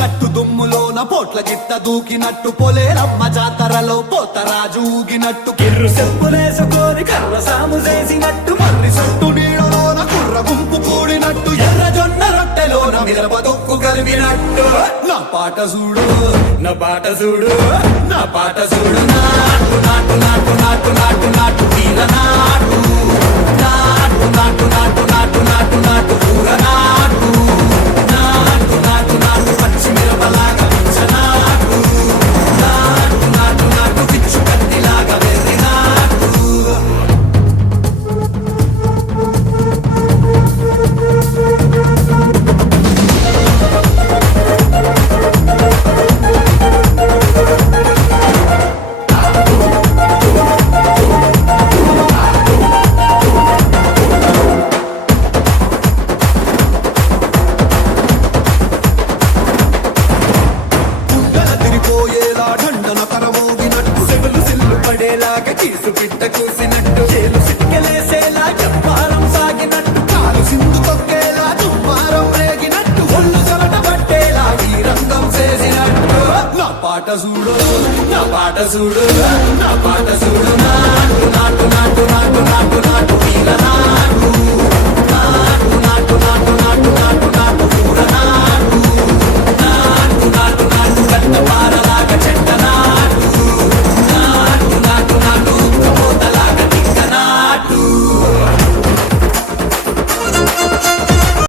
గట్టు దుమ్ములోన పోట్ల గిట్ట దూకినట్టు పొలేరమ్మ జాతరలో పోతరాజు ఊగినట్టు కిర్రు చెప్పులేసుకొని కర్ర సాము చేసినట్టు మర్రి సొట్టు నీడలోన కుర్ర గుంపు కూడినట్టు ఎర్ర జొన్న రొట్టెలోన మిరప దొక్కు కలిపినట్టు నా పాట చూడు నా పాట చూడు నా పాట చూడు నాటు నాటు నాటు నాటు నాటు నాటు తీర నాటు నాటు నాటు నాటు నాటు నాటు నాటు కూర నాటు నాటు నాటు నాటు పచ్చి మిరపలాగా నాటు నాటు నాటు నాటు పిచ్చు కత్తిలాగా వెర్రి నాటు పోయేలా ఢండన కరమోగినట్టు సెవలు సిల్లు పడేలాగా చీసు పిట్ట కూసినట్టు చేలు సిక్కలేసేలా చెప్పారం సాగినట్టు కాలు సింధు తొక్కేలా దుమ్మారం రేగినట్టు ఒళ్ళు చవట పట్టేలా ఈ రంగం చేసినట్టు నా పాట చూడు నా పాట చూడు నా పాట చూడు నాటు నాటు నాటు నాటు నాటు